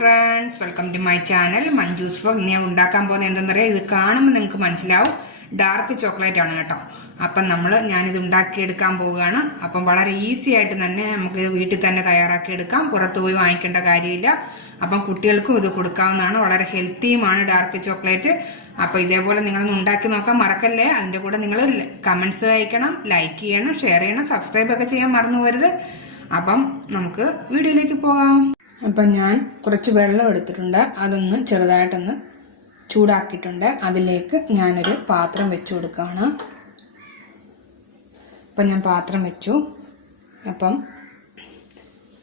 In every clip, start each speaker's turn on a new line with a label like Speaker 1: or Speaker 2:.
Speaker 1: Friends welcome to my channel Manju's flow ഇന്ന് ഞാൻ ഉണ്ടാക്കാൻ പോകുന്നത് എന്തെന്നറിയാം ഇത് കാണുമ്പോൾ നിങ്ങൾക്ക് മനസ്സിലാവും. ഡാർക്ക് ചോക്ലേറ്റ് ആണ് കേട്ടോ. അപ്പം നമ്മൾ ഞാനിത് ഉണ്ടാക്കിയെടുക്കാൻ പോവുകയാണ്. അപ്പം വളരെ ഈസി ആയിട്ട് തന്നെ നമുക്ക് വീട്ടിൽ തന്നെ തയ്യാറാക്കിയെടുക്കാം. പുറത്ത് പോയി വാങ്ങിക്കേണ്ട കാര്യമില്ല. അപ്പം കുട്ടികൾക്കും ഇത് കൊടുക്കാവുന്നതാണ്. വളരെ ഹെൽത്തിയുമാണ് ഡാർക്ക് ചോക്ലേറ്റ് അപ്പോൾ ഇതേപോലെ നിങ്ങളൊന്ന് ഉണ്ടാക്കി നോക്കാൻ മറക്കല്ലേ? അതിന്റെ കൂടെ നിങ്ങൾ കമൻസ് അയക്കണം ലൈക്ക് ചെയ്യണം ഷെയർ ചെയ്യണം സബ്സ്ക്രൈബ് ഒക്കെ ചെയ്യാൻ മറന്നു വരുത് അപ്പം നമുക്ക് വീഡിയോയിലേക്ക് പോകാം. അപ്പം ഞാൻ കുറച്ച് വെള്ളം എടുത്തിട്ടുണ്ട്. അതൊന്ന് ചെറുതായിട്ടൊന്ന് ചൂടാക്കിയിട്ടുണ്ട്. അതിലേക്ക് ഞാനൊരു പാത്രം വെച്ച് കൊടുക്കുകയാണ്. അപ്പം ഞാൻ പാത്രം വെച്ചു. അപ്പം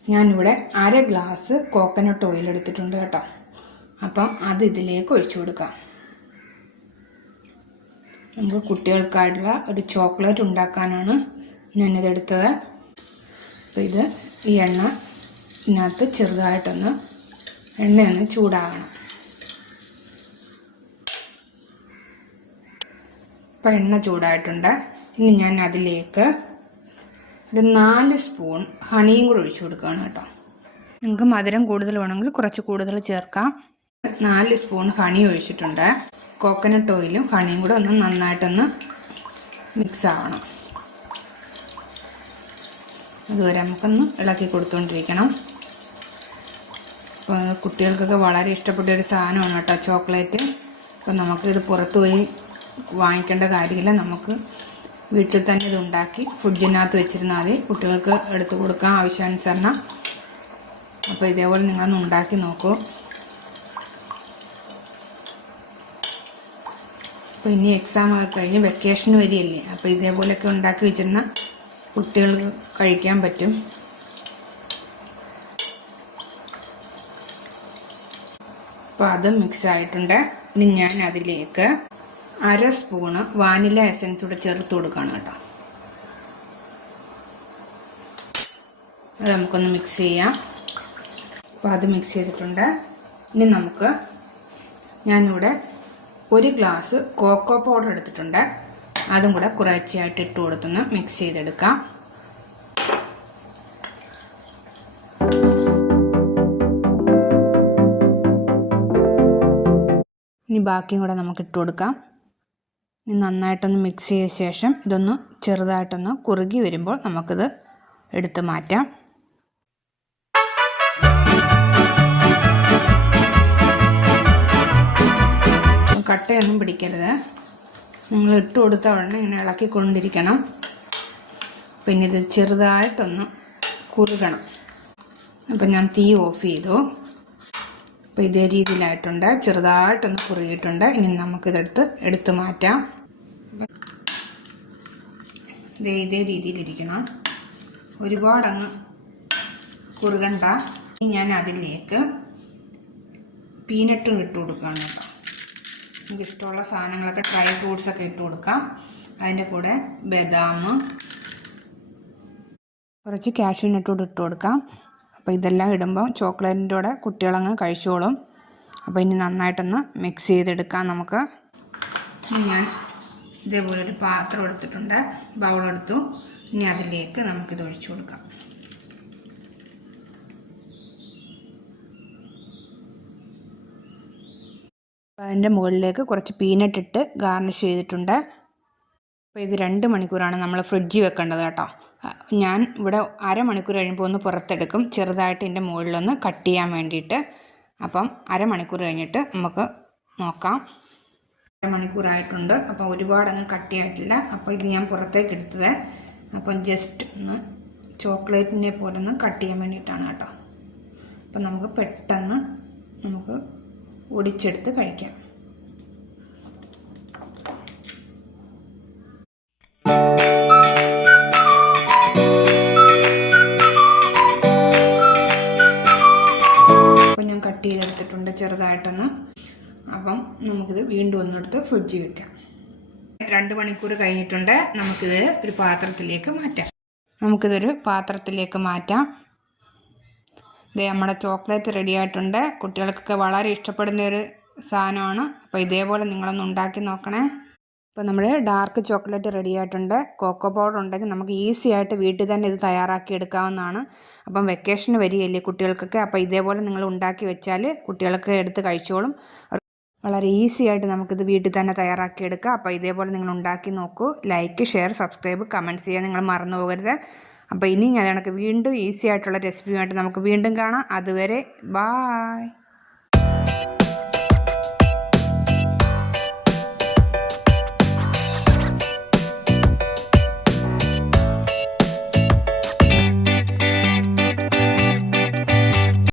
Speaker 1: ഞാനിവിടെ അര ഗ്ലാസ് കോക്കനട്ട് ഓയിൽ എടുത്തിട്ടുണ്ട് കേട്ടോ. അപ്പം അത് ഇതിലേക്ക് ഒഴിച്ചു കൊടുക്കാം. നമുക്ക് കുട്ടികൾക്കായിട്ടുള്ള ഒരു ചോക്ലേറ്റ് ഉണ്ടാക്കാനാണ് ഞാനിതെടുത്തത്. അപ്പോൾ ഇത് ഈ എണ്ണ ഇതിനകത്ത് ചെറുതായിട്ടൊന്ന് എണ്ണയൊന്ന് ചൂടാകണം ഇപ്പം എണ്ണ ചൂടായിട്ടുണ്ട്. ഇനി ഞാൻ അതിലേക്ക് ഒരു നാല് സ്പൂൺ ഹണിയും കൂടെ ഒഴിച്ചു കൊടുക്കുകയാണ് കേട്ടോ. നിങ്ങൾക്ക് മധുരം കൂടുതൽ വേണമെങ്കിൽ കുറച്ച് കൂടുതൽ ചേർക്കാം. നാല് സ്പൂൺ ഹണി ഒഴിച്ചിട്ടുണ്ട്. കോക്കനട്ട് ഓയിലും ഹണിയും കൂടെ ഒന്ന് നന്നായിട്ടൊന്ന് മിക്സ് ആവണം. അതുവരെ നമുക്കൊന്ന് ഇളക്കി കൊടുത്തുകൊണ്ടിരിക്കണം കുട്ടികൾക്കൊക്കെ വളരെ ഇഷ്ടപ്പെട്ട ഒരു സാധനമാണ് കേട്ടോ ചോക്ലേറ്റ്. അപ്പോൾ നമുക്കിത് പുറത്ത് പോയി വാങ്ങിക്കേണ്ട കാര്യമില്ല. നമുക്ക് വീട്ടിൽ തന്നെ ഇത് ഉണ്ടാക്കി ഫ്രിഡ്ജിനകത്ത് വെച്ചിരുന്നാൽ മതി. കുട്ടികൾക്ക് എടുത്തു കൊടുക്കാൻ ആവശ്യാനുസരണം. അപ്പോൾ ഇതേപോലെ നിങ്ങളൊന്ന് ഉണ്ടാക്കി നോക്കൂ. അപ്പോൾ ഇനി എക്സാം ഒക്കെ കഴിഞ്ഞ് വെക്കേഷൻ വരികയല്ലേ? അപ്പോൾ ഇതേപോലെയൊക്കെ ഉണ്ടാക്കി വെച്ചിരുന്ന കുട്ടികൾക്ക് കഴിക്കാൻ പറ്റും. അപ്പോൾ അത് മിക്സ് ആയിട്ടുണ്ട് ഇനി ഞാൻ അതിലേക്ക് അര സ്പൂണ് വാനില എസൻസ് കൂടെ ചേർത്ത് കൊടുക്കുകയാണ് കേട്ടോ. അത് നമുക്കൊന്ന് മിക്സ് ചെയ്യാം. അപ്പോൾ അത് മിക്സ് ചെയ്തിട്ടുണ്ട്. ഇനി നമുക്ക് ഞാനിവിടെ ഒരു ഗ്ലാസ് കോക്കോ പൗഡർ എടുത്തിട്ടുണ്ട്. അതും കൂടെ കുറച്ചായിട്ട് ഇട്ട് കൊടുത്തൊന്ന് മിക്സ് ചെയ്തെടുക്കാം. ഇനി ബാക്കിയും കൂടെ നമുക്ക് ഇട്ട് കൊടുക്കാം. ഇനി നന്നായിട്ടൊന്ന് മിക്സ് ചെയ്ത ശേഷം ഇതൊന്ന് ചെറുതായിട്ടൊന്ന് കുറുകി വരുമ്പോൾ നമുക്കിത് എടുത്ത് മാറ്റാം. കട്ടയൊന്നും പിടിക്കരുത്. നിങ്ങൾ ഇട്ട് കൊടുത്ത ഉടനെ ഇങ്ങനെ ഇളക്കിക്കൊണ്ടിരിക്കണം. പിന്നെ ഇത് ചെറുതായിട്ടൊന്ന് കുറുകണം. അപ്പം ഞാൻ തീ ഓഫ് ചെയ്തു. അപ്പോൾ ഇതേ രീതിയിലായിട്ടുണ്ട്. ചെറുതായിട്ടൊന്ന് കുറുകിയിട്ടുണ്ട്. ഇനി നമുക്കിതെടുത്ത് എടുത്തു മാറ്റാം. ഇതേ ഇതേ രീതിയിലിരിക്കണം. ഒരുപാടങ്ങ് കുറുകണ്ട. ഇനി ഞാൻ അതിലേക്ക് പീനട്ടും ഇട്ട് കൊടുക്കുകയാണ് കേട്ടോ. നമുക്ക് ഇഷ്ടമുള്ള സാധനങ്ങളൊക്കെ ഡ്രൈ ഫ്രൂട്ട്സൊക്കെ ഇട്ട് കൊടുക്കാം. അതിന്റെ കൂടെ ബദാം കുറച്ച് കാഷ്യൂ നട്ടോട് ഇട്ട് കൊടുക്കാം. അപ്പോൾ ഇതെല്ലാം ഇടുമ്പോൾ ചോക്ലേറ്റിന്റെ കൂടെ കുട്ടികളങ്ങ് കഴിച്ചോളും. അപ്പോൾ ഇനി നന്നായിട്ടൊന്ന് മിക്സ് ചെയ്തെടുക്കാം നമുക്ക്. ഞാൻ ഇതേപോലെ ഒരു പാത്രം എടുത്തിട്ടുണ്ട്. ബൗളെടുത്തു ഇനി അതിലേക്ക് നമുക്കിത് ഒഴിച്ചു കൊടുക്കാം. അതിന്റെ മുകളിലേക്ക് കുറച്ച് പീനട്ട് ഇട്ട് ഗാർണിഷ് ചെയ്തിട്ടുണ്ട്. അപ്പോൾ ഇത് രണ്ട് മണിക്കൂറാണ് നമ്മൾ ഫ്രിഡ്ജിൽ വെക്കേണ്ടത് കേട്ടോ. ഞാൻ ഇവിടെ അരമണിക്കൂർ കഴിയുമ്പോൾ ഒന്ന് പുറത്തെടുക്കും. ചെറുതായിട്ട് ഇതിന്റെ മുകളിലൊന്ന് കട്ട് ചെയ്യാൻ വേണ്ടിയിട്ട്. അപ്പം അരമണിക്കൂർ കഴിഞ്ഞിട്ട് നമുക്ക് നോക്കാം. അരമണിക്കൂറായിട്ടുണ്ട്. അപ്പോൾ ഒരുപാട് അങ്ങ് കട്ടിയായിട്ടില്ല അപ്പോൾ ഇത് ഞാൻ പുറത്തേക്ക് എടുത്തത്. അപ്പം ജസ്റ്റ് ഒന്ന് ചോക്ലേറ്റിനെ പോലെ ഒന്ന് കട്ട് ചെയ്യാൻ വേണ്ടിയിട്ടാണ് കേട്ടോ. അപ്പം നമുക്ക് പെട്ടെന്ന് നമുക്ക് ഒടിച്ചെടുത്ത് കഴിക്കാം. ചെറുതായിട്ടൊന്ന് അപ്പം നമുക്കിത് വീണ്ടും ഒന്നെടുത്ത് ഫ്രിഡ്ജിൽ വെക്കാം. രണ്ട് മണിക്കൂർ കഴിഞ്ഞിട്ടുണ്ട്. നമുക്കിത് ഒരു പാത്രത്തിലേക്ക് മാറ്റാം. നമുക്കിതൊരു പാത്രത്തിലേക്ക് മാറ്റാം. ഇത് നമ്മുടെ ചോക്ലേറ്റ് റെഡി ആയിട്ടുണ്ട്. കുട്ടികൾക്കൊക്കെ വളരെ ഇഷ്ടപ്പെടുന്ന ഒരു സാധനമാണ്. അപ്പോൾ ഇതേപോലെ നിങ്ങളൊന്ന് ഉണ്ടാക്കി നോക്കണേ. ഇപ്പോൾ നമ്മൾ ഡാർക്ക് ചോക്ലേറ്റ് റെഡി ആയിട്ടുണ്ട്. കോക്കോ പൗഡർ ഉണ്ടെങ്കിൽ നമുക്ക് ഈസി ആയിട്ട് വീട്ടിൽ തന്നെ ഇത് തയ്യാറാക്കി എടുക്കാവുന്നതാണ്. അപ്പം വെക്കേഷന് വരികയല്ലേ കുട്ടികൾക്കൊക്കെ? അപ്പോൾ ഇതേപോലെ നിങ്ങൾ ഉണ്ടാക്കി വെച്ചാൽ കുട്ടികൾക്ക് എടുത്ത് കഴിച്ചോളും. വളരെ ഈസി ആയിട്ട് നമുക്കിത് വീട്ടിൽ തന്നെ തയ്യാറാക്കി എടുക്കാം. അപ്പോൾ ഇതേപോലെ നിങ്ങൾ ഉണ്ടാക്കി നോക്കൂ. ലൈക്ക് ഷെയർ സബ്സ്ക്രൈബ് കമന്റ്സ് ചെയ്യാൻ നിങ്ങൾ മറന്നു പോകരുത്. അപ്പോൾ ഇനി ഞാൻ കണക്ക് വീണ്ടും ഈസി ആയിട്ടുള്ള റെസിപ്പിയുമായിട്ട് നമുക്ക് വീണ്ടും കാണാം. അതുവരെ ബായ്